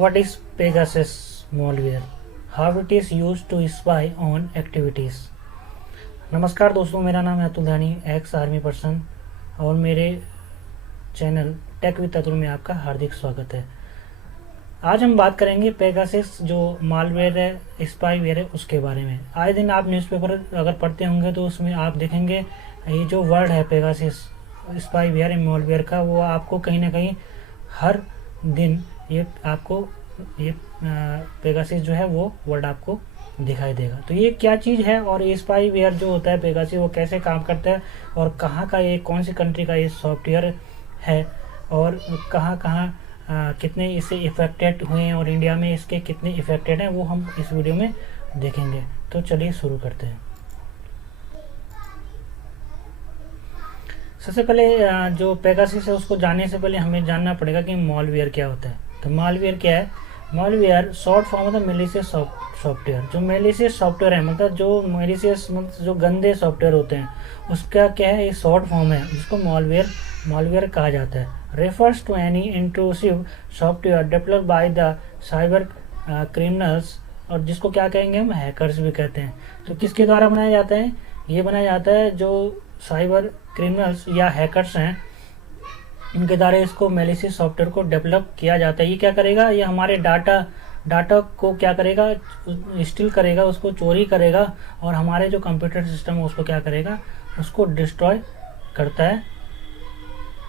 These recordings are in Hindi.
What is Pegasus malware? How it is used to spy on activities? नमस्कार दोस्तों, मेरा नाम है अतुल धानी, एक्स आर्मी पर्सन, और मेरे चैनल टेक विद अतुल में आपका हार्दिक स्वागत है। आज हम बात करेंगे पेगासस जो मालवेयर है, स्पाईवेयर है, उसके बारे में। आए दिन आप न्यूज़पेपर अगर पढ़ते होंगे तो उसमें आप देखेंगे ये जो वर्ड है पेगासस स्पाईवेयर मालवेयर का, वो आपको कहीं ना कहीं हर दिन ये पेगासस जो है वो वर्ड आपको दिखाई देगा। तो ये क्या चीज़ है और ये स्पाईवेयर जो होता है पेगासस वो कैसे काम करता है और कहाँ का ये, कौन सी कंट्री का ये सॉफ्टवेयर है और कहाँ कितने इससे इफेक्टेड हुए हैं और इंडिया में इसके कितने इफेक्टेड हैं, वो हम इस वीडियो में देखेंगे। तो चलिए शुरू करते हैं। सबसे पहले जो पेगासस है उसको जानने से पहले हमें जानना पड़ेगा कि मालवेयर क्या होता है। तो मालवेयर क्या है? मालवेयर शॉर्ट फॉर्म होता है मेलिशियस सॉफ्टवेयर। जो मेलिशियस सॉफ्टवेयर है, मतलब जो मेलिशियस मतलब जो गंदे सॉफ्टवेयर होते हैं, उसका क्या है, ये शॉर्ट फॉर्म है जिसको मालवेयर कहा जाता है। Refers to any intrusive software developed by the cyber criminals, और जिसको क्या कहेंगे हम, हैकर्स भी कहते हैं। तो किसके द्वारा बनाया जाता है? ये बनाया जाता है जो साइबर क्रिमिनल्स या हैकर्स हैं, इनके द्वारा इसको मेलिशियस सॉफ्टवेयर को डेवलप किया जाता है। ये क्या करेगा, ये हमारे डाटा को क्या करेगा, स्टील करेगा, उसको चोरी करेगा, और हमारे जो कंप्यूटर सिस्टम है उसको क्या करेगा, उसको डिस्ट्रॉय करता है,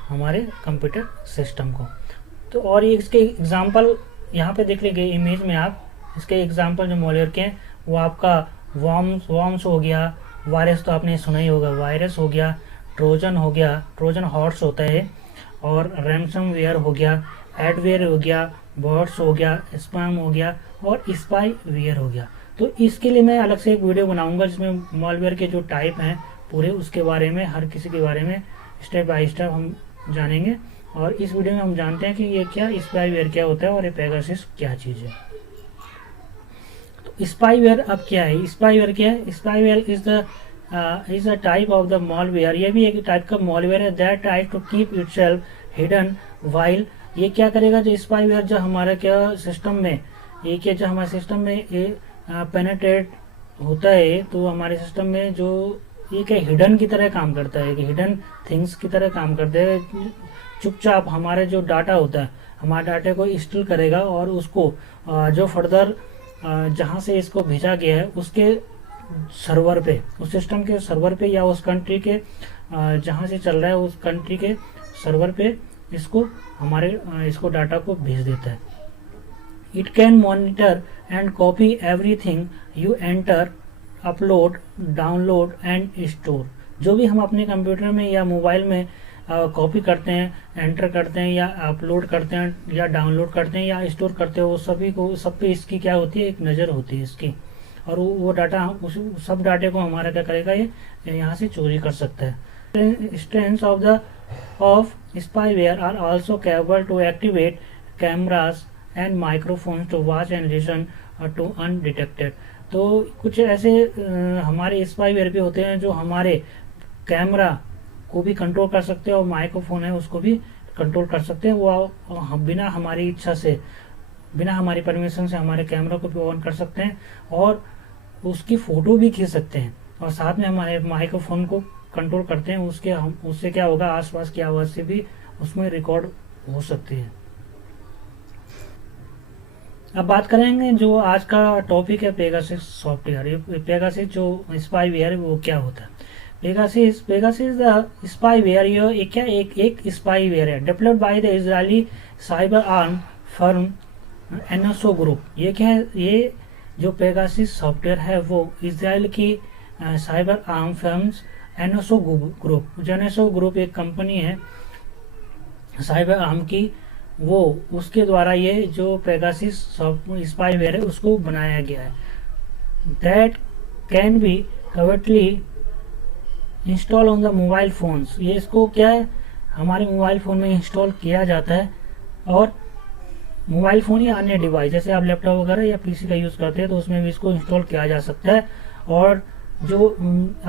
हमारे कंप्यूटर सिस्टम को। तो और ये इसके एग्जांपल यहाँ पे देख लीजिए इमेज में आप, इसके एग्जांपल जो मालवेयर के हैं वो आपका वॉर्म्स हो गया, वायरस तो आपने सुना ही होगा, वायरस हो गया, ट्रोजन हो गया, ट्रोजन हॉर्स होता है, और रैंसमवेयर हो गया, एडवेयर हो गया, बॉट्स हो गया, स्पैम हो गया, और स्पाईवेयर हो गया। तो इसके लिए मैं अलग से एक वीडियो बनाऊंगा जिसमें मालवेयर के जो टाइप हैं पूरे उसके बारे में, हर किसी के बारे में स्टेप बाय स्टेप हम जानेंगे। और इस वीडियो में हम जानते हैं कि ये क्या स्पाईवेयर क्या होता है और ये पेगासस क्या चीज़ है। तो स्पाईवेयर अब क्या है? स्पाईवेयर क्या है? Spyware is a type of the malware. ये भी एक टाइप का मालवेयर है that try to keep itself hidden while. ये क्या करेगा, जो स्पाईवेयर जो हमारा क्या सिस्टम में, ये क्या जो हमारे सिस्टम में ये पेनेट्रेट होता है, तो हमारे सिस्टम में जो ये क्या हिडन की तरह काम करता है, कि हिडन थिंग्स की तरह काम करते हैं। चुपचाप हमारे जो डाटा होता है, हमारे डाटे को स्टील करेगा और उसको जो फर्दर जहाँ से इसको भेजा गया है उसके सर्वर पे, उस सिस्टम के सर्वर पे या उस कंट्री के जहाँ से चल रहा है उस कंट्री के सर्वर पे इसको डाटा को भेज देता है। It can monitor and copy everything you enter, upload, download and store. जो भी हम अपने कंप्यूटर में या मोबाइल में कॉपी करते हैं, एंटर करते हैं या अपलोड करते हैं या डाउनलोड करते हैं या स्टोर करते हैं, वो सभी को, सब पे इसकी क्या होती है, एक नज़र होती है इसकी, और वो डाटा, उस सब डाटे को हमारा क्या करेगा, ये यहाँ से चोरी कर सकता है। Strengths of spyware are also capable to activate cameras and microphones to watch and listen to undetected. तो कुछ ऐसे हमारे स्पाईवेयर भी होते हैं जो हमारे कैमरा को भी कंट्रोल कर सकते हैं और माइक्रोफोन है उसको भी कंट्रोल कर सकते हैं। वो बिना हमारी इच्छा से, बिना हमारी परमिशन से हमारे कैमरा को भी ऑन कर सकते हैं और उसकी फ़ोटो भी खींच सकते हैं, और साथ में हमारे माइक्रोफोन को कंट्रोल करते हैं। उससे क्या होगा, आसपास की आवाज़ से भी उसमें रिकॉर्ड हो सकती है। अब बात करेंगे जो आज का टॉपिक है पेगासस सॉफ्टवेयर। ये पेगासस जो स्पाईवेयर है वो क्या होता है? पेगासस द स्पाईवेयर, ये क्या एक स्पाईवेयर है developed by the Israeli cyber arm firm NSO group. ये क्या है? ये जो पेगासस सॉफ्टवेयर है वो इजराइल की cyber arm firms NSO group एक कंपनी है साइबर आर्म की, वो उसके द्वारा ये जो पेगासस स्पाईवेयर है उसको बनाया गया है। That can be covertly install on the mobile phones. ये इसको क्या है, हमारे मोबाइल फ़ोन में इंस्टॉल किया जाता है, और मोबाइल फ़ोन या अन्य डिवाइस जैसे आप लैपटॉप वगैरह या पीसी का यूज़ करते हैं तो उसमें भी इसको इंस्टॉल किया जा सकता है, और जो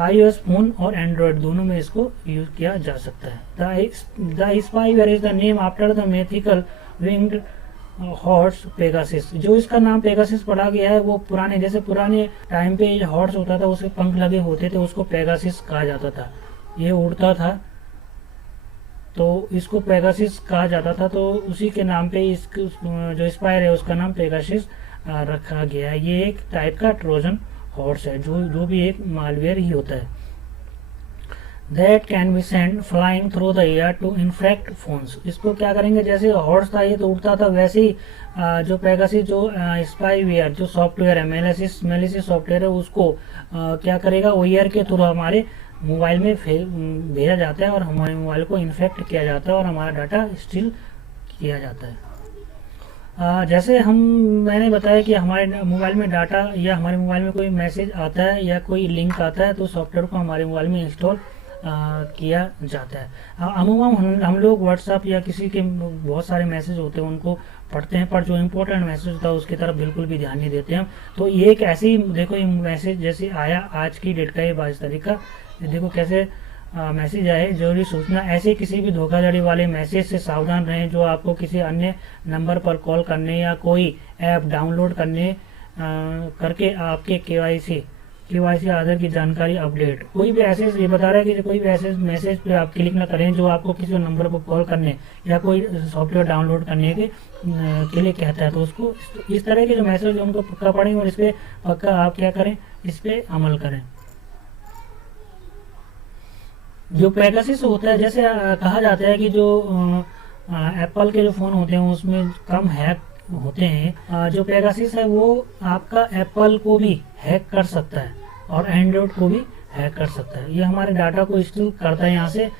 iOS फोन और एंड्रॉयड दोनों में इसको यूज किया जा सकता है। The spyware is the name after the mythical winged horse Pegasus. जो इसका नाम पेगासिस पड़ा गया है वो पुराने, जैसे पुराने टाइम पे हॉर्स होता था उसके पंख लगे होते थे, उसको पेगासिस कहा जाता था। ये उड़ता था तो इसको पेगासिस कहा जाता था, तो उसी के नाम पे इस जो स्पायर है उसका नाम पेगासिस रखा गया है। ये एक टाइप का ट्रोजन हॉर्स है, जो भी एक मालवेयर ही होता है। That can be sent flying through the air to infect phones। इसको क्या करेंगे, जैसे हॉर्स था ये तो उड़ता था, वैसे ही जो पेगासिस जो स्पाईवेयर जो सॉफ्टवेयर है, मेलिसिस सॉफ्टवेयर है, उसको क्या करेगा, वो एयर के थ्रू हमारे मोबाइल में भेजा जाता है और हमारे मोबाइल को इन्फेक्ट किया जाता है और हमारा डाटा स्टील किया जाता है। जैसे मैंने बताया कि हमारे मोबाइल में डाटा या हमारे मोबाइल में कोई मैसेज आता है या कोई लिंक आता है तो सॉफ्टवेयर को हमारे मोबाइल में इंस्टॉल किया जाता है। अमूमन हम लोग व्हाट्सएप या किसी के बहुत सारे मैसेज होते हैं उनको पढ़ते हैं, पर जो इम्पोर्टेंट मैसेज होता है उसकी तरफ बिल्कुल भी ध्यान नहीं देते हैं। तो ये एक ऐसी, देखो ये मैसेज जैसे आया आज की डेट का, ये 22 तारीख का, देखो कैसे मैसेज आए, जरूरी सूचना। ऐसे किसी भी धोखाधड़ी वाले मैसेज से सावधान रहें जो आपको किसी अन्य नंबर पर कॉल करने या कोई ऐप डाउनलोड करने करके आपके केवाईसी आधार की जानकारी अपडेट। कोई भी ऐसे, ये बता रहा है कि कोई भी ऐसे मैसेज पे आप क्लिक ना करें जो आपको किसी नंबर पर कॉल करने या कोई सॉफ्टवेयर डाउनलोड करने के लिए कहता है। तो उसको इस तरह के जो मैसेज उनको पक्का पढ़ें और इस पर पक्का आप क्या करें, इस पर अमल करें। जो पेगासिस होता है, जैसे कहा जाता है कि जो एप्पल के जो फ़ोन होते हैं उसमें कम हैक होते हैं। जो पेगासिस है वो आपका एप्पल को भी हैक कर सकता है और एंड्रॉयड को भी हैक कर सकता है। ये हमारे डाटा को स्टील करता है यहाँ से।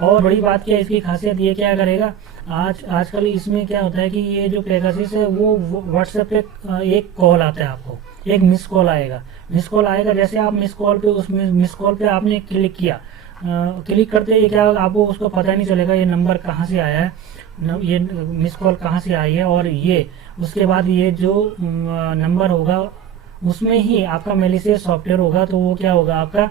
और बड़ी बात क्या है इसकी खासियत, ये क्या करेगा, आजकल इसमें क्या होता है कि ये जो पेगासिस है वो व्हाट्सएप पे एक कॉल आता है, आपको एक मिस कॉल आएगा। जैसे आप मिस कॉल पे आपने क्लिक किया, क्लिक करते ही क्या आपको उसको पता नहीं चलेगा ये नंबर कहाँ से आया है, ये मिस कॉल कहाँ से आई है, और ये उसके बाद ये जो नंबर होगा उसमें ही आपका मेलिशियस सॉफ्टवेयर होगा, तो वो क्या होगा, आपका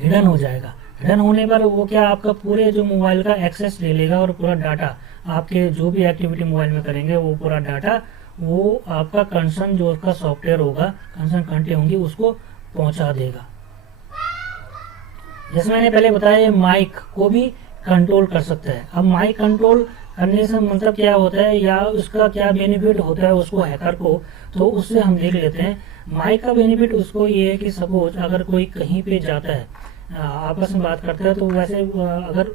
हिडन हो जाएगा। हिडन होने पर वो क्या आपका पूरे जो मोबाइल का एक्सेस ले लेगा और पूरा डाटा, आपके जो भी एक्टिविटी मोबाइल में करेंगे वो पूरा डाटा वो आपका कंसर्न जो उसका सॉफ्टवेयर होगा, कंसर्न कंट्री होंगी, उसको पहुंचा देगा। जैसे मैंने पहले बताया ये माइक को भी कंट्रोल कर सकता है। अब माइक कंट्रोल करने से मतलब क्या होता है या उसका क्या बेनिफिट होता है उसको हैकर को, तो उससे हम देख लेते हैं। माइक का बेनिफिट उसको ये है कि सपोज अगर कोई कहीं पे जाता है, आपस में बात करता है, तो वैसे अगर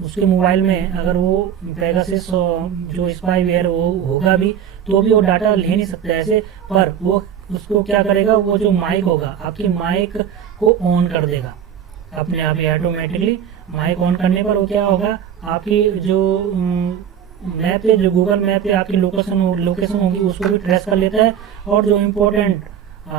उसके मोबाइल में अगर वो पेगासिस जो स्पाईवेयर वो होगा भी तो भी वो डाटा ले नहीं सकता ऐसे, पर वो उसको क्या करेगा, वो जो माइक होगा आपकी माइक को ऑन कर देगा अपने आप ही ऑटोमेटिकली। माइक ऑन करने पर वो क्या होगा, आपकी जो मैप पे, जो गूगल मैप पे आपकी लोकेशन होगी उसको भी ट्रेस कर लेता है, और जो इम्पोर्टेंट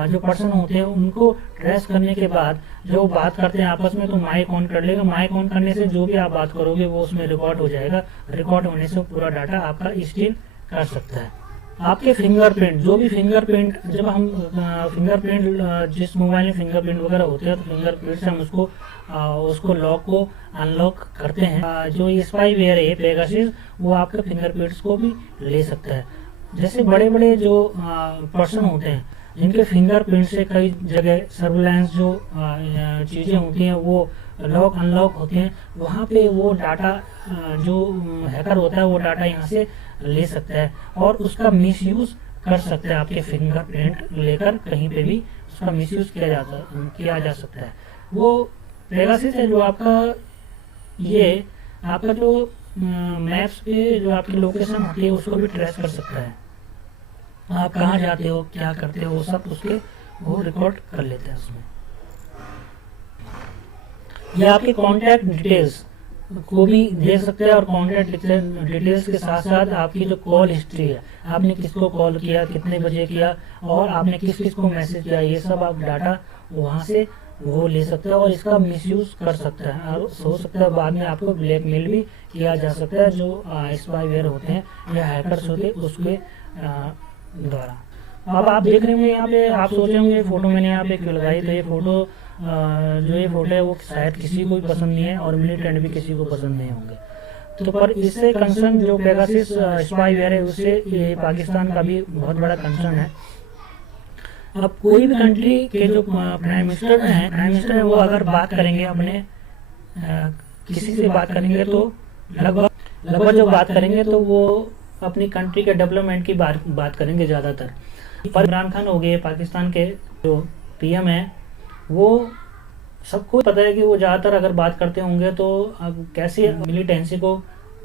जो पर्सन होते हैं उनको ट्रेस करने के बाद जो बात करते हैं आपस में तो माइक ऑन कर लेगा। माइक ऑन करने से जो भी आप बात करोगे वो उसमें रिकॉर्ड हो जाएगा। रिकॉर्ड होने से पूरा डाटा आपका स्टील कर सकता है। आपके फिंगरप्रिंट, जो भी फिंगरप्रिंट, जब हम फिंगरप्रिंट जिस मोबाइल में फिंगरप्रिंट वगैरह होते हैं तो फिंगरप्रिंट से हम उसको लॉक को अनलॉक करते हैं। जो स्पाईवेयर है पेगासिस वो आपके फिंगरप्रिंट्स को भी ले सकता है। जैसे बड़े बड़े जो पर्सन होते हैं जिनके फिंगरप्रिंट से कई जगह सर्विलांस जो चीज़ें होती हैं वो लॉक अनलॉक होते हैं, वहाँ पे वो डाटा जो हैकर होता है वो डाटा यहाँ से ले सकता है और उसका मिसयूज कर सकता है। आपके फिंगरप्रिंट लेकर कहीं पे भी उसका मिसयूज किया जा सकता है। वो पेगासिस है जो आपका जो मैप्स पे जो आपकी लोकेशन होती है उसको भी ट्रेस कर सकता है। आप कहाँ जाते हो, क्या करते हो, वो सब वो रिकॉर्ड कर लेते हैं उसमें। ये आपके कॉन्टैक्ट डिटेल्स को भी देख सकते हैं और कॉन्टैक्ट डिटेल्स के साथ साथ आपकी जो कॉल हिस्ट्री है, आपने किसको कॉल किया, कितने बजे किया और आपने किस को मैसेज किया, ये सब आप डाटा वहाँ से वो ले सकते हैं और इसका मिसयूज कर सकता है और हो सकता है बाद में आपको ब्लैकमेल भी किया जा सकता है जो स्पाईवेयर होते हैं या हैकर्स होते हैं उसके द्वारा। अब आप देख रहे होंगे यहाँ पे, आप सोच रहे होंगे फोटो मैंने यहाँ पे क्यों लगाई, तो ये फोटो है वो शायद किसी को भी पसंद नहीं है और मिलिटेंट भी किसी को पसंद नहीं होंगे। तो पर इससे कंसर्न जो पेगासिस स्पाईवेयर है उससे ये पाकिस्तान का भी बहुत बड़ा कंसर्न है। अब कोई भी कंट्री के जो प्राइम मिनिस्टर है वो अगर बात करेंगे अपने किसी से बात करेंगे तो लगभग जो बात करेंगे तो वो अपनी कंट्री के डेवलपमेंट की बात करेंगे ज़्यादातर। पर इमरान खान हो गए पाकिस्तान के जो पीएम है, वो सबको पता है कि वो ज़्यादातर अगर बात करते होंगे तो अब कैसे मिलिटेंसी को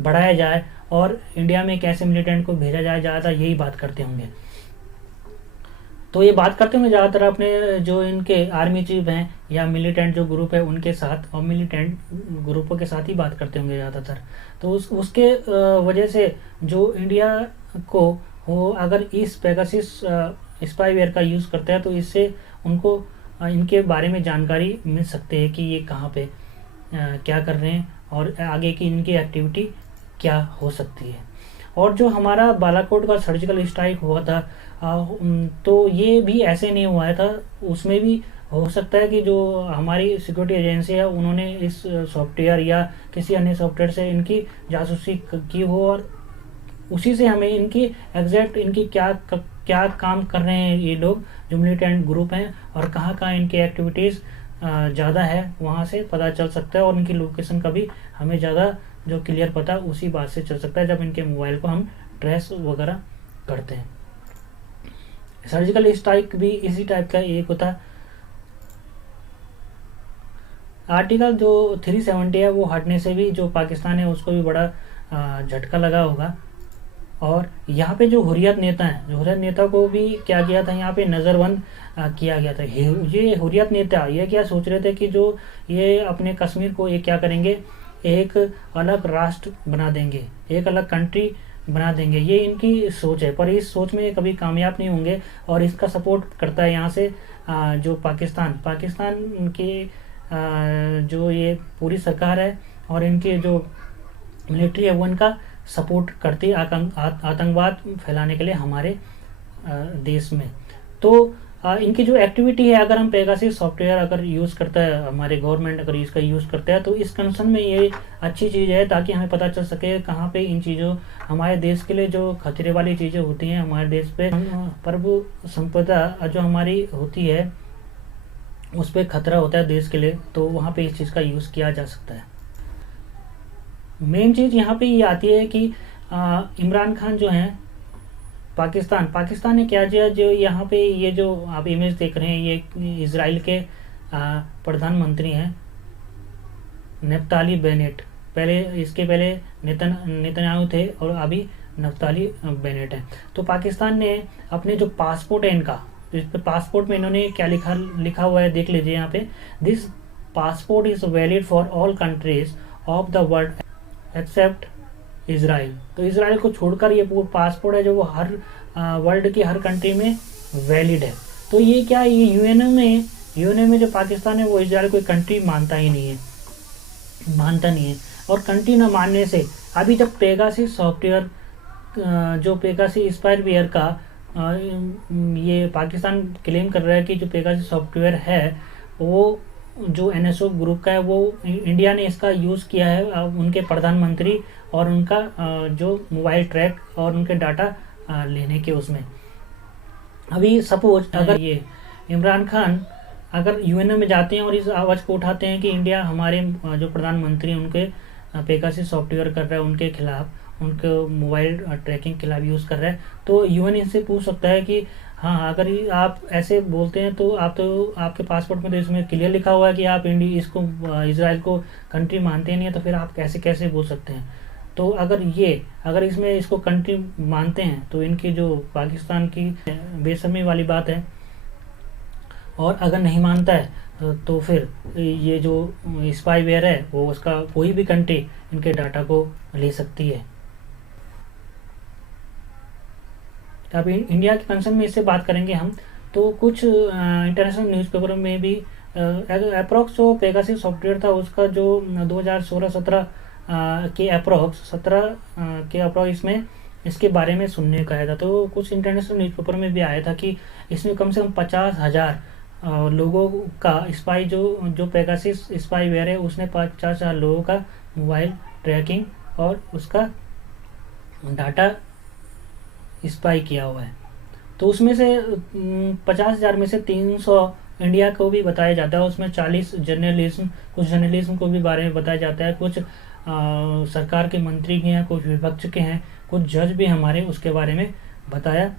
बढ़ाया जाए और इंडिया में कैसे मिलिटेंट को भेजा जाए, ज़्यादातर यही बात करते होंगे। तो ये बात करते होंगे ज़्यादातर अपने जो इनके आर्मी चीफ हैं या मिलिटेंट जो ग्रुप है उनके साथ, और मिलिटेंट ग्रुपों के साथ ही बात करते होंगे ज़्यादातर। तो उसके वजह से जो इंडिया को वो अगर इस पेगासिस स्पाईवेयर का यूज़ करता है तो इससे उनको इनके बारे में जानकारी मिल सकती है कि ये कहाँ पे क्या कर रहे हैं और आगे की इनकी एक्टिविटी क्या हो सकती है। और जो हमारा बालाकोट का सर्जिकल स्ट्राइक हुआ था तो ये भी ऐसे नहीं हुआ था, उसमें भी हो सकता है कि जो हमारी सिक्योरिटी एजेंसी है उन्होंने इस सॉफ्टवेयर या किसी अन्य सॉफ्टवेयर से इनकी जासूसी की हो और उसी से हमें इनकी एग्जैक्ट इनकी क्या काम कर रहे हैं ये लोग जो मिलिटेंट ग्रुप हैं और कहाँ इनकी एक्टिविटीज़ ज़्यादा है वहाँ से पता चल सकता है। और इनकी लोकेशन का भी हमें ज़्यादा जो क्लियर पता उसी बात से चल सकता है जब इनके मोबाइल को हम ट्रेस वगैरह करते हैं। सर्जिकल स्ट्राइक भी इसी टाइप का एक होता है। आर्टिकल जो 370 है वो हटने से भी जो पाकिस्तान है उसको भी बड़ा झटका लगा होगा। और यहाँ पे जो हुर्रियत नेता हैं, जो हुर्रियत नेता को भी क्या किया था, यहाँ पे नज़रबंद किया गया था। ये हुर्रियत नेता ये क्या सोच रहे थे कि जो ये अपने कश्मीर को ये क्या करेंगे, एक अलग राष्ट्र बना देंगे, एक अलग कंट्री बना देंगे, ये इनकी सोच है। पर इस सोच में कभी कामयाब नहीं होंगे और इसका सपोर्ट करता है यहाँ से जो पाकिस्तान की जो ये पूरी सरकार है और इनके जो मिलिट्री है वो इनका सपोर्ट करती है आतंकवाद फैलाने के लिए हमारे देश में। तो इनकी जो एक्टिविटी है, अगर हम पेगासिस सॉफ्टवेयर अगर यूज़ करता है हमारे गवर्नमेंट अगर इसका यूज़ करता है तो इस कंसर्न में ये अच्छी चीज़ है ताकि हमें पता चल सके कहाँ पे इन चीज़ों हमारे देश के लिए जो खतरे वाली चीज़ें होती हैं हमारे देश पे प्रभु संपदा जो हमारी होती है उस पर खतरा होता है देश के लिए, तो वहाँ पे इस चीज़ का यूज़ किया जा सकता है। मेन चीज़ यहाँ पे ये आती है कि इमरान खान जो हैं पाकिस्तान ने क्या किया, जो यहाँ पे ये जो आप इमेज देख रहे हैं ये इजराइल के प्रधानमंत्री हैं नफ्ताली बेनेट। इसके पहले नेतन्याहू थे और अभी नफ्ताली बेनेट है। तो पाकिस्तान ने अपने जो पासपोर्ट है इनका, इस पे पासपोर्ट में इन्होंने क्या लिखा हुआ है देख लीजिए यहाँ पे, this passport is valid for all countries of the world accept Israel. तो इजराइल को छोड़कर ये पूरा पासपोर्ट है जो वो हर वर्ल्ड की हर कंट्री में वैलिड है। तो ये क्या, ये यूएनओ में जो पाकिस्तान है वो इजराइल को कंट्री मानता नहीं है। और कंट्री न मानने से अभी जब पेगासिस सॉफ्टवेयर जो पेगासिस स्पाईवेयर का ये पाकिस्तान क्लेम कर रहा है कि जो पेगासिस सॉफ्टवेयर है वो जो एनएसओ ग्रुप का है, वो इंडिया ने इसका यूज़ किया है उनके प्रधानमंत्री और उनका जो मोबाइल ट्रैक और उनके डाटा लेने के उसमें। अभी सपोज अगर ये इमरान खान अगर यूएनओ में जाते हैं और इस आवाज़ को उठाते हैं कि इंडिया हमारे जो प्रधानमंत्री उनके पेगासिस सॉफ्टवेयर कर रहा है उनके खिलाफ, उनके मोबाइल ट्रैकिंग खिलाफ यूज़ कर रहा है, तो यूएन इनसे पूछ सकता है कि हाँ अगर आप ऐसे बोलते हैं तो आपके पासपोर्ट में तो इसमें क्लियर लिखा हुआ है कि आप इसको इजराइल को कंट्री मानते नहीं है, तो फिर आप कैसे बोल सकते हैं। तो अगर इसमें इसको कंट्री मानते हैं तो इनकी जो पाकिस्तान की बेशर्मी वाली बात है, और अगर नहीं मानता है तो फिर ये जो स्पाईवेयर है वो उसका कोई भी कंट्री इनके डाटा को ले सकती है। अब इंडिया के कंसर्न में इससे बात करेंगे हम, तो कुछ इंटरनेशनल न्यूज़पेपरों में भी अप्रॉक्स जो पेगासिस सॉफ्टवेयर था उसका जो 2016-17 के अप्रॉक्स इसमें इसके बारे में सुनने को आया था। तो कुछ इंटरनेशनल न्यूज़पेपर में भी आया था कि इसमें कम से कम 50,000 लोगों का जो पेगासिस स्पाईवेयर है उसने 50,000 लोगों का मोबाइल ट्रैकिंग और उसका डाटा स्पाई किया हुआ है। तो उसमें से 50,000 में से 300 इंडिया को भी बताया जाता है, उसमें 40 जर्नलिज्म, कुछ जर्नलिज्म को भी बारे में बताया जाता है, कुछ सरकार के मंत्री के हैं, कुछ विपक्ष के हैं, कुछ जज भी हमारे उसके बारे में बताया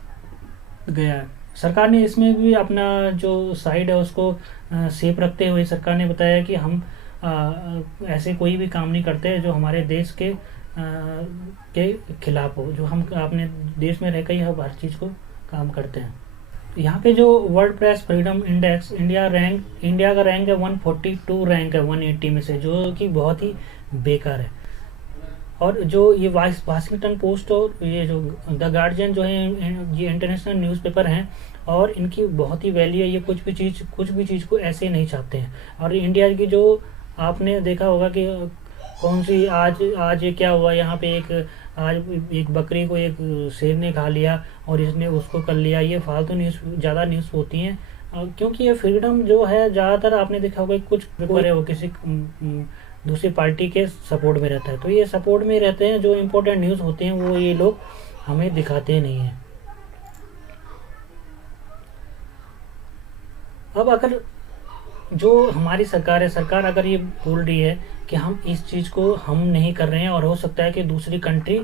गया है। सरकार ने इसमें भी अपना जो साइड है उसको सेफ रखते हुए सरकार ने बताया कि हम ऐसे कोई भी काम नहीं करते जो हमारे देश के खिलाफ हो, जो हम अपने देश में रहकर ही हम हर चीज़ को काम करते हैं। यहाँ पे जो world press freedom index India का रैंक है 142 रैंक है 180 में से, जो कि बहुत ही बेकार है। और जो ये वाशिंगटन पोस्ट और ये जो द गार्जियन जो है, ये इंटरनेशनल न्यूज़पेपर हैं और इनकी बहुत ही वैल्यू है। ये कुछ भी चीज़ को ऐसे नहीं छापते हैं। और इंडिया की जो आपने देखा होगा कि कौन सी आज ये क्या हुआ, यहाँ पे आज एक बकरी को एक शेर ने खा लिया और इसने उसको कर लिया। ये फालतू ज़्यादा न्यूज़ होती हैं, क्योंकि ये फ्रीडम जो है ज़्यादातर आपने देखा होगा कुछ पेपर है वो किसी दूसरी पार्टी के सपोर्ट में रहता है। तो ये सपोर्ट में रहते हैं, जो इम्पोर्टेंट न्यूज़ होते हैं वो ये लोग हमें दिखाते नहीं हैं। अब अगर जो हमारी सरकार है, सरकार अगर ये बोल रही है कि हम इस चीज़ को हम नहीं कर रहे हैं और हो सकता है कि दूसरी कंट्री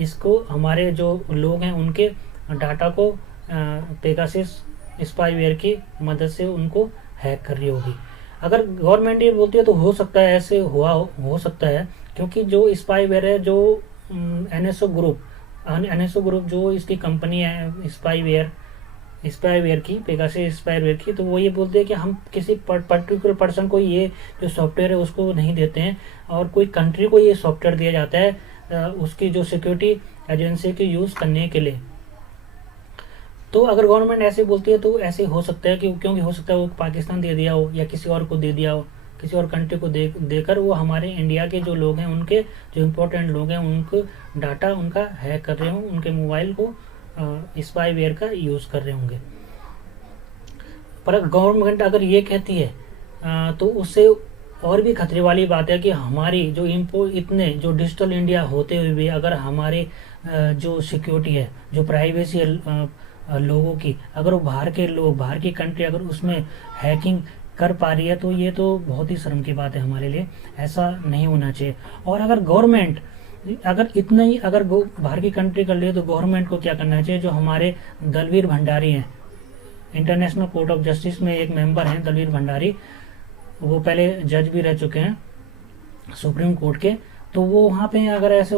इसको हमारे जो लोग हैं उनके डाटा को पेगासस स्पाईवेयर की मदद से उनको हैक कर रही होगी। अगर गवर्नमेंट ये बोलती है तो हो सकता है ऐसे हो सकता है, क्योंकि जो स्पाईवेयर है, जो एनएसओ ग्रुप जो इसकी कंपनी है स्पाईवेयर की, पेगासस स्पाईवेयर की, तो वो ये बोलते हैं कि हम किसी पर्टिकुलर पर्सन को ये जो सॉफ्टवेयर है उसको नहीं देते हैं, और कोई कंट्री को ये सॉफ्टवेयर दिया जाता है उसकी जो सिक्योरिटी एजेंसी के यूज़ करने के लिए। तो अगर गवर्नमेंट ऐसे बोलती है तो ऐसे हो सकता है, क्योंकि हो सकता है वो पाकिस्तान दे दिया हो या किसी और को दे दिया हो, किसी और कंट्री को देकर वो हमारे इंडिया के जो लोग हैं, उनके जो इम्पोर्टेंट लोग हैं, उनको डाटा उनका हैक कर रहे हों, उनके मोबाइल को स्पाईवेयर का यूज़ कर रहे होंगे। पर गवर्नमेंट अगर ये कहती है तो उससे और भी खतरे वाली बात है कि हमारी जो इतने जो डिजिटल इंडिया होते हुए भी अगर हमारे जो सिक्योरिटी है, जो प्राइवेसी है लोगों की, अगर वो बाहर की कंट्री अगर उसमें हैकिंग कर पा रही है, तो ये तो बहुत ही शर्म की बात है हमारे लिए। ऐसा नहीं होना चाहिए। और अगर गवर्नमेंट अगर बाहर की कंट्री कर ले तो गवर्नमेंट को क्या करना चाहिए, जो हमारे दलवीर भंडारी हैं, इंटरनेशनल कोर्ट ऑफ जस्टिस में एक मेंबर हैं दलवीर भंडारी, वो पहले जज भी रह चुके हैं सुप्रीम कोर्ट के, तो वो वहाँ पे अगर ऐसे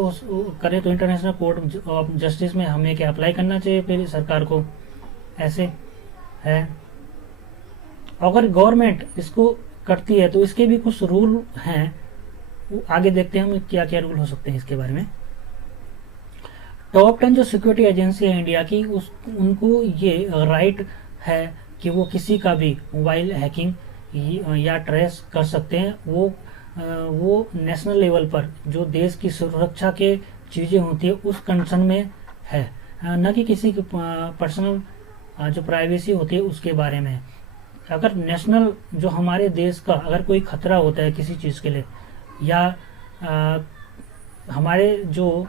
करे तो इंटरनेशनल कोर्ट ऑफ जस्टिस में हमें क्या अप्लाई करना चाहिए फिर सरकार को, ऐसे है। अगर गवर्नमेंट इसको करती है तो इसके भी कुछ रूल हैं, आगे देखते हैं हम क्या क्या रूल हो सकते हैं इसके बारे में। टॉप 10 जो सिक्योरिटी एजेंसी है इंडिया की, उनको ये राइट है कि वो किसी का भी मोबाइल हैकिंग या ट्रेस कर सकते हैं। वो नेशनल लेवल पर जो देश की सुरक्षा के चीज़ें होती है उस कंसर्न में है, न कि किसी की पर्सनल जो प्राइवेसी होती है उसके बारे में। अगर नेशनल जो हमारे देश का अगर कोई खतरा होता है किसी चीज़ के लिए, या हमारे जो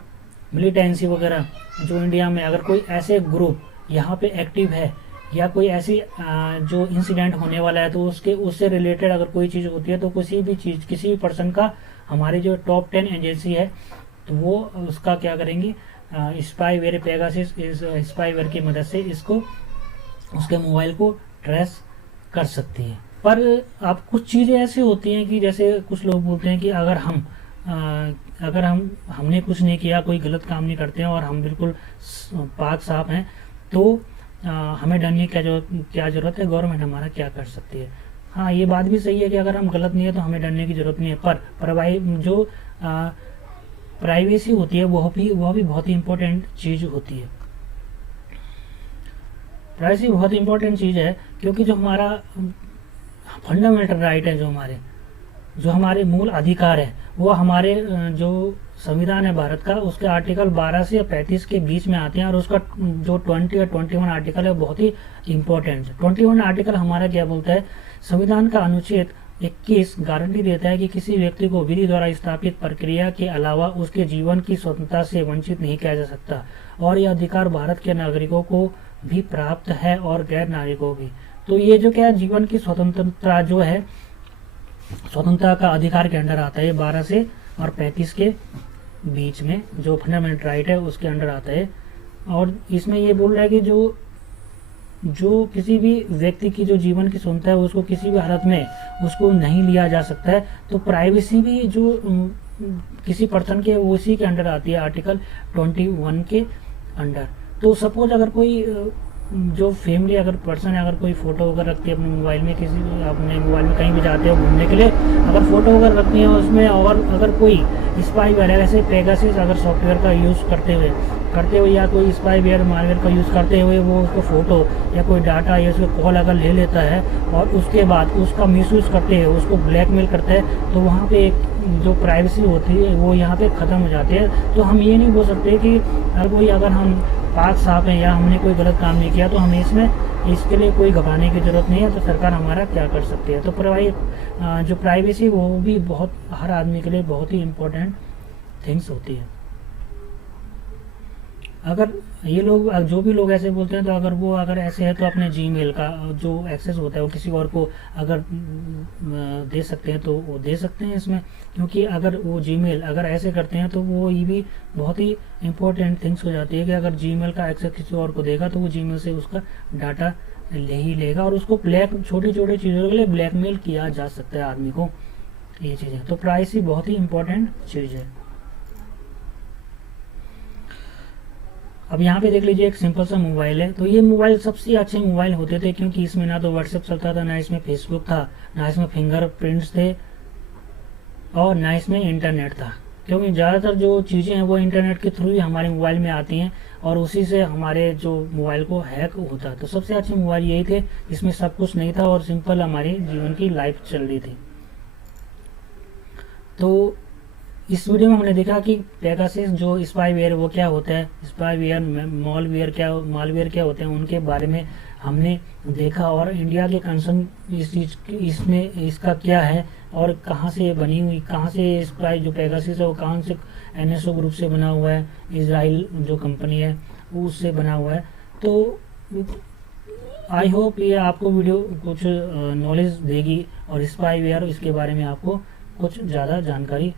मिलिटेंसी वगैरह जो इंडिया में अगर कोई ऐसे ग्रुप यहाँ पे एक्टिव है, या कोई ऐसी जो इंसिडेंट होने वाला है, तो उससे रिलेटेड अगर कोई चीज़ होती है तो किसी भी पर्सन का हमारी जो टॉप 10 एजेंसी है तो वो उसका क्या करेंगी, स्पाईवेयर पेगासस स्पाईवेयर की मदद से इसको उसके मोबाइल को ट्रेस कर सकती है। पर अब कुछ चीज़ें ऐसी होती हैं कि जैसे कुछ लोग बोलते हैं कि अगर हमने कुछ नहीं किया, कोई गलत काम नहीं करते हैं और हम बिल्कुल पाक साफ हैं, तो हमें डरने की क्या जरूरत है, गवर्नमेंट हमारा क्या कर सकती है। हाँ, ये बात भी सही है कि अगर हम गलत नहीं है तो हमें डरने की जरूरत नहीं है। पर जो प्राइवेसी होती है वह भी बहुत ही इम्पोर्टेंट चीज़ होती है। प्राइवेसी बहुत इम्पोर्टेंट चीज़ है, क्योंकि जो हमारा फंडामेंटल राइट है, जो हमारे मूल अधिकार है, वो हमारे जो संविधान है भारत का, उसके आर्टिकल 12 से 35 के बीच में आते हैं। और उसका जो 20 और 21 आर्टिकल है बहुत ही इम्पोर्टेंट है। 21 आर्टिकल हमारा क्या बोलता है, संविधान का अनुच्छेद 21 गारंटी देता है कि किसी व्यक्ति को विधि द्वारा स्थापित प्रक्रिया के अलावा उसके जीवन की स्वतंत्रता से वंचित नहीं किया जा सकता, और यह अधिकार भारत के नागरिकों को भी प्राप्त है और गैर नागरिकों भी। तो ये जो क्या है, जीवन की स्वतंत्रता जो है, स्वतंत्रता का अधिकार के अंडर आता है, 12 से और 35 के बीच में जो फंडामेंटल राइट है उसके अंडर आता है। और इसमें ये बोल रहा है कि जो किसी भी व्यक्ति की जो जीवन की स्वतंत्रता है उसको किसी भी हालत में उसको नहीं लिया जा सकता है। तो प्राइवेसी भी जो किसी पर्सन के उसी के अंडर आती है, आर्टिकल 21 के अंडर। तो सपोज अगर कोई जो फैमिली अगर पर्सन है, अगर कोई फोटो वगैरह रखती है अपने मोबाइल में, किसी अपने मोबाइल में कहीं भी जाते हो घूमने के लिए, अगर फोटो वगैरह रखती है उसमें, और अगर कोई स्पाई वेयर ऐसे पेगासस अगर सॉफ्टवेयर का यूज़ करते हुए या कोई स्पाई वेयर मालवेयर का यूज़ करते हुए वो उसको फोटो या कोई डाटा या उसको कॉल अगर ले लेता है और उसके बाद उसका मिसयूज़ करते हैं, उसको ब्लैकमेल करते हैं, तो वहाँ पे एक जो प्राइवेसी होती है वो यहाँ पे ख़त्म हो जाती है। तो हम ये नहीं बोल सकते कि अगर हम पाक साफ हैं या हमने कोई गलत काम नहीं किया तो हमें इसके लिए कोई घबराने की ज़रूरत नहीं है, तो सरकार हमारा क्या कर सकती है। तो जो प्राइवेसी वो भी बहुत हर आदमी के लिए बहुत ही इम्पोर्टेंट थिंग्स होती है। अगर ये लोग जो भी लोग ऐसे बोलते हैं, तो अगर ऐसे है तो अपने जीमेल का जो एक्सेस होता है वो किसी और को अगर दे सकते हैं तो वो दे सकते हैं इसमें, क्योंकि अगर वो जीमेल अगर ऐसे करते हैं तो वो ये भी बहुत ही इम्पोर्टेंट थिंग्स हो जाती है कि अगर जीमेल का एक्सेस किसी और को देगा तो वो जीमेल से उसका डाटा ले ही लेगा और उसको छोटी छोटी चीज़ों के लिए ब्लैकमेल किया जा सकता है आदमी को, ये चीज़ें। तो प्राइवेसी बहुत ही इम्पोर्टेंट चीज़ है। अब यहाँ पे देख लीजिए एक सिंपल सा मोबाइल है। तो ये मोबाइल सबसे अच्छे मोबाइल होते थे, क्योंकि इसमें ना तो व्हाट्सएप चलता था, ना इसमें फेसबुक था, ना इसमें फिंगरप्रिंट्स थे, और ना इसमें इंटरनेट था। क्योंकि ज़्यादातर जो चीज़ें हैं वो इंटरनेट के थ्रू ही हमारे मोबाइल में आती हैं और उसी से हमारे जो मोबाइल को हैक होता है। तो सबसे अच्छे मोबाइल यही थे, इसमें सब कुछ नहीं था और सिंपल हमारी जीवन की लाइफ चल रही थी। तो इस वीडियो में हमने देखा कि पेगासस जो स्पाईवेयर वो क्या होता है, स्पाईवेयर मालवेयर क्या होते हैं, उनके बारे में हमने देखा, और इंडिया के कंसर्न इसमें इसका क्या है और कहाँ से बनी हुई, कहाँ से स्पाई जो पेगासस है वो कहाँ से NSO ग्रुप से बना हुआ है, इजराइल जो कंपनी है उससे बना हुआ है। तो आई होप ये आपको वीडियो कुछ नॉलेज देगी और स्पाईवेयर इसके बारे में आपको कुछ ज़्यादा जानकारी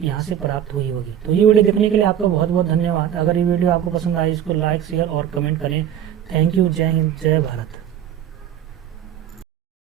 यहाँ से प्राप्त हुई होगी। तो ये वीडियो देखने के लिए आपका बहुत बहुत धन्यवाद। अगर ये वीडियो आपको पसंद आई इसको लाइक शेयर और कमेंट करें। Thank you. जय हिंद, जय भारत।